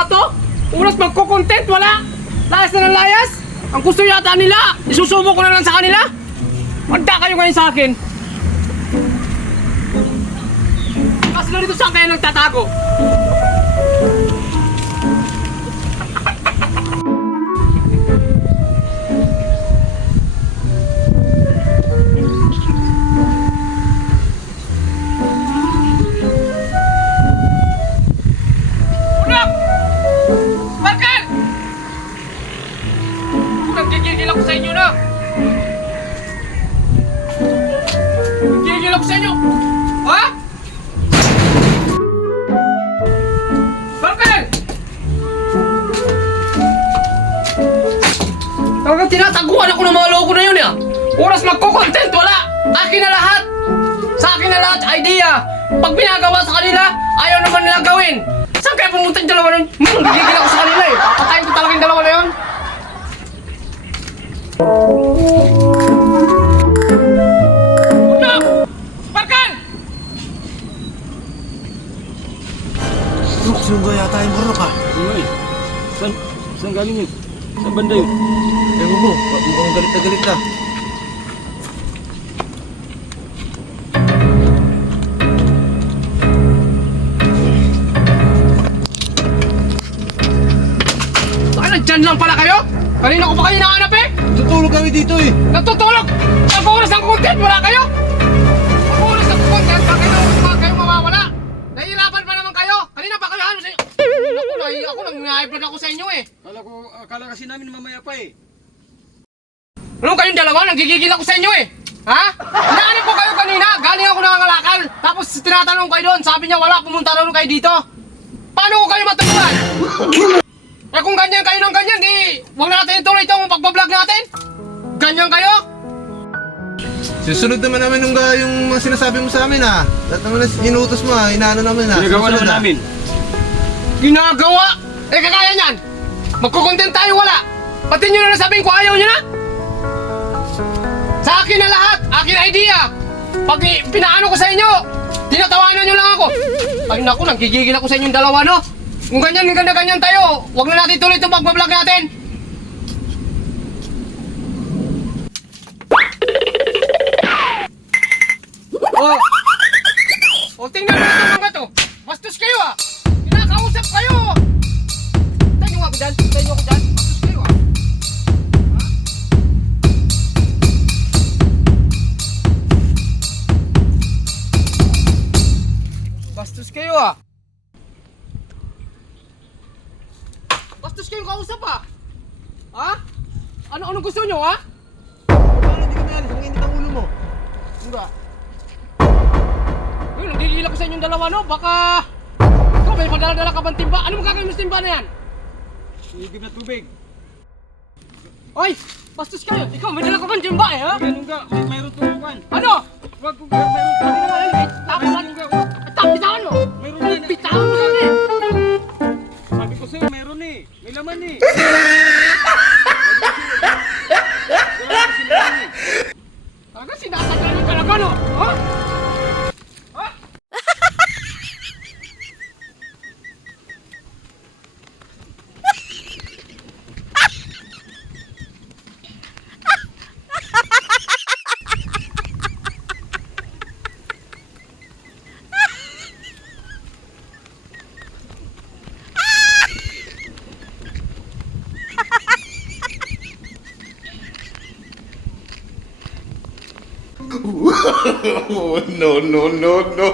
mga to? Oras magko-content, wala. Layas na ng layas. Ang gusto yata nila, isusubo ko na lang sa kanila. Magda kayo ngayon sa akin. Kasi na dito saan kayo nagtatago? Gigil ako sa inyo na! Gigil ako sa inyo! Ha? Barkel! Talagang tinataguan ako ng mga loko na yun ya! Oras magko-content, wala! Akin na lahat! Sa akin na lahat, idea! Pag pinagawa sa kanila, ayaw naman nila gawin! Saan kaya pumunta yung dalawa nun? Gigil ako sa kanila eh! Papatayin ko talaga yung dalawa na yun! Uno! Barkan! Bro, sinungga yata yung bro ka. Uy, saan galing yun? Saan banda yun? Ewan mo, mukhang galit na galit ka. Saka nandyan lang pala kayo? Kanina ko pa kayo nahanap eh! Tutulog kami dito eh. Natutulog! Ang oras ng content, wala kayo! Ang oras ng content, bakit kayo mawawala? Nahihirapan pa naman kayo! Kanina pa kayo ano sa inyo? Ako nang-i-vlog ako sa inyo eh! Akala kasi namin mamaya pa eh. Ano kayong dalawa? Nagigigil ako sa inyo eh! Ha? Hinahanap ko kayo kanina! Galing ako nangangalakal! Tapos tinatanong kayo doon, sabi niya wala, pumunta na kayo dito! Paano ko kayo matulungan? Eh kung ganyan kayo ng ganyan, di huwag na natin ituloy itong pagbablog natin! Ganyan kayo? Susunod naman namin yung mga sinasabi mo sa amin ha. Lahat naman na inutos mo ha, inaano naman ha. Ginagawa Susunod, naman ha? namin. Ginagawa? Eh kagaya niyan! Magkukontent tayo, wala! Pati nyo na nasabihin ko ayaw nyo na! Sa akin na lahat! Akin idea! Pag pinaano ko sa inyo, tinatawanan nyo lang ako! Ay naku, nagigigil ako sa inyong dalawa, no? Kung ganyan, ganyan tayo, huwag na natin tuloy itong pagbablog natin! Oh! O tingnan mo itong mga to! Bastos kayo ah! Kinakausap kayo! Tayo nga ako dyan! Tayo ako dyan! Bastos kayo ah! Ha? Bastos kayo ah! Bastos kayong kausap ah! Ha? Ano gusto nyo ha? Paano hindi kami alis? Ang init ang ulo mo. Diba? Yun, nagigil ako sa inyong dalawa, no? Baka... Ikaw, may padala-dala ka bang timba? Ano mo gagawin mo sa timba na yan? Higib na tubig. Oy! Bastos kayo! Ikaw, may dala ka bang timba eh, ha? Ganun ka, mayroon turukan. Ano? Wag kung mayroon Sabi naman yun, eh! Tapunan! Bitawan mo! Mayroon na. Bitawan mo yan eh! Sabi ko sa'yo, mayroon eh. May laman eh. Talaga sinasaglan mo talaga, no? Ha? Ha? Oh, no, no, no, no.